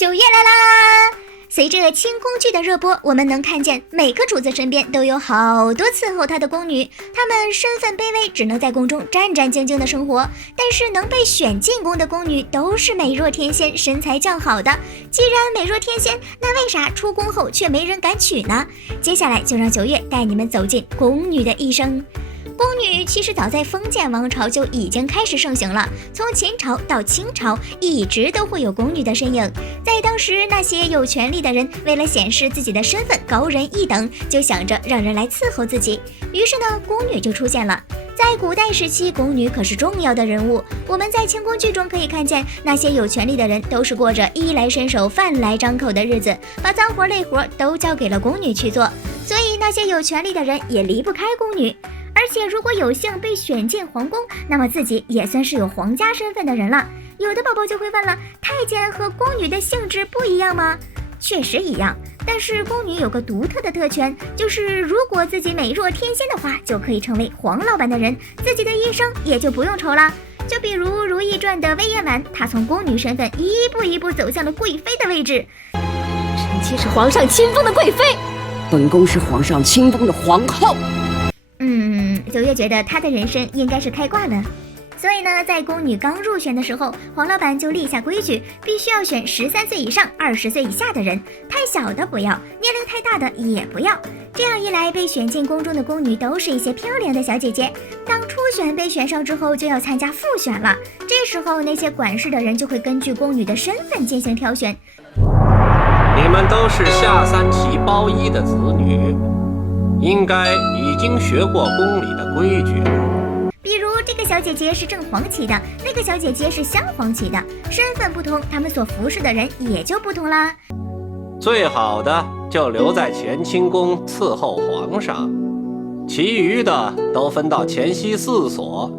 9月来啦！随着清宫剧的热播，我们能看见每个主子身边都有好多伺候他的宫女，她们身份卑微，只能在宫中战战兢兢的生活。但是能被选进宫的宫女都是美若天仙，身材较好的。既然美若天仙，那为啥出宫后却没人敢娶呢？接下来就让9月带你们走进宫女的一生。宫女其实早在封建王朝就已经开始盛行了，从秦朝到清朝一直都会有宫女的身影。在当时，那些有权力的人为了显示自己的身份高人一等，就想着让人来伺候自己，于是呢，宫女就出现了。在古代时期，宫女可是重要的人物。我们在清宫剧中可以看见，那些有权力的人都是过着衣来伸手饭来张口的日子，把脏活累活都交给了宫女去做，所以那些有权力的人也离不开宫女。而且如果有幸被选进皇宫，那么自己也算是有皇家身份的人了。有的宝宝就会问了，太监和宫女的性质不一样吗？确实一样，但是宫女有个独特的特权，就是如果自己美若天仙的话，就可以成为皇老板的人，自己的一生也就不用愁了。就比如《如懿传》的魏嬿婉，她从宫女身份一步一步走向了贵妃的位置。臣妾是皇上亲封的贵妃，本宫是皇上亲封的皇后。9月觉得她的人生应该是开挂了。所以呢，在宫女刚入选的时候，黄老板就立下规矩，必须要选13岁以上、20岁以下的人，太小的不要，年龄太大的也不要。这样一来，被选进宫中的宫女都是一些漂亮的小姐姐。当初选被选上之后，就要参加复选了。这时候，那些管事的人就会根据宫女的身份进行挑选。你们都是下三旗包衣的子女，应该已经学过宫里的规矩。比如这个小姐姐是正黄旗的，那个小姐姐是镶黄旗的，身份不同，她们所服侍的人也就不同啦。最好的就留在乾清宫伺候皇上，其余的都分到乾西4所，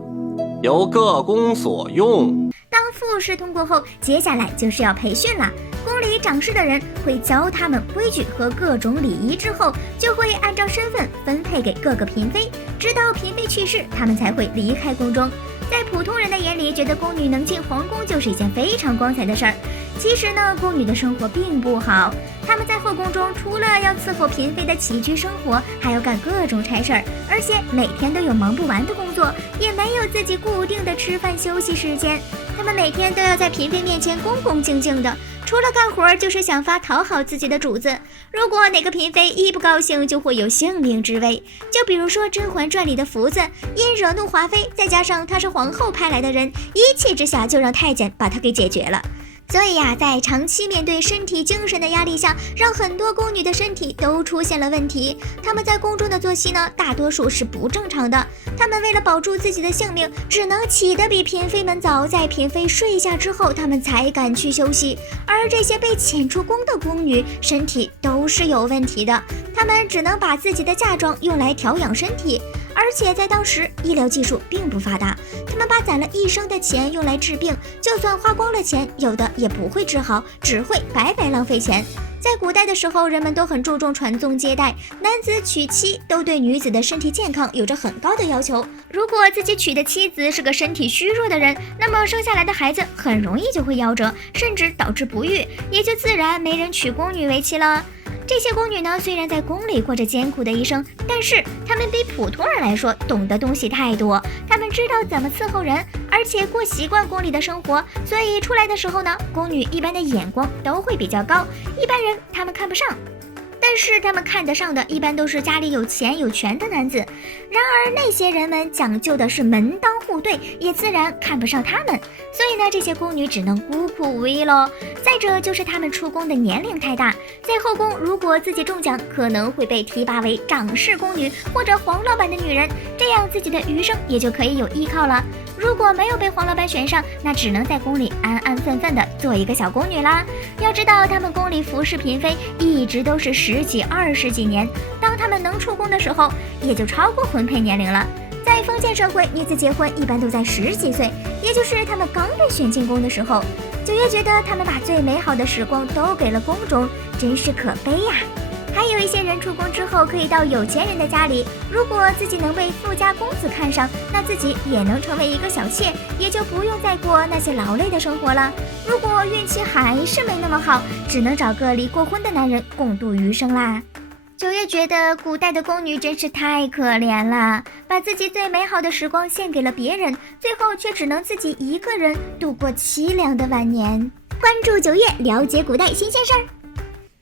由各宫所用。当复试通过后，接下来就是要培训了。宫里掌事的人会教他们规矩和各种礼仪，之后就会按照身份分配给各个嫔妃，直到嫔妃去世，他们才会离开宫中。在普通人的眼里，觉得宫女能进皇宫就是一件非常光彩的事儿。其实呢，宫女的生活并不好，他们在后宫中除了要伺候嫔妃的起居生活，还要干各种差事儿，而且每天都有忙不完的工作，也没有自己固定的吃饭休息时间。他们每天都要在嫔妃面前恭恭敬敬的，除了干活就是想法讨好自己的主子。如果哪个嫔妃一不高兴，就会有性命之危。就比如说《甄嬛传》里的福子，因惹怒华妃，再加上她是皇后派来的人，一气之下就让太监把她给解决了。所以呀，在长期面对身体精神的压力下，让很多宫女的身体都出现了问题。她们在宫中的作息呢，大多数是不正常的。她们为了保住自己的性命，只能起得比嫔妃们早，在嫔妃睡下之后，她们才敢去休息。而这些被遣出宫的宫女，身体都是有问题的，她们只能把自己的嫁妆用来调养身体。而且在当时，医疗技术并不发达，他们把攒了一生的钱用来治病，就算花光了钱，有的也不会治好，只会白白浪费钱。在古代的时候，人们都很注重传宗接代，男子娶妻都对女子的身体健康有着很高的要求。如果自己娶的妻子是个身体虚弱的人，那么生下来的孩子很容易就会夭折，甚至导致不育，也就自然没人娶宫女为妻了。这些宫女呢，虽然在宫里过着艰苦的一生，但是她们比普通人来说懂得东西太多，她们知道怎么伺候人，而且过习惯宫里的生活，所以出来的时候呢，宫女一般的眼光都会比较高，一般人她们看不上。但是他们看得上的一般都是家里有钱有权的男子，然而那些人们讲究的是门当户对，也自然看不上他们，所以呢，这些宫女只能孤苦无依咯。再者就是他们出宫的年龄太大，在后宫如果自己中奖，可能会被提拔为掌事宫女或者黄老板的女人，这样自己的余生也就可以有依靠了。如果没有被黄老板选上，那只能在宫里安安分分的做一个小宫女啦。要知道他们宫里服侍嫔妃一直都是10几20几年，当他们能出宫的时候，也就超过婚配年龄了。在封建社会，女子结婚一般都在10几岁，也就是他们刚被选进宫的时候。9月觉得他们把最美好的时光都给了宫中，真是可悲呀。还有一些人出宫之后可以到有钱人的家里，如果自己能被富家公子看上，那自己也能成为一个小妾，也就不用再过那些劳累的生活了。如果运气还是没那么好，只能找个离过婚的男人共度余生啦。九月觉得古代的宫女真是太可怜了，把自己最美好的时光献给了别人，最后却只能自己一个人度过凄凉的晚年。关注九月，了解古代新鲜事儿。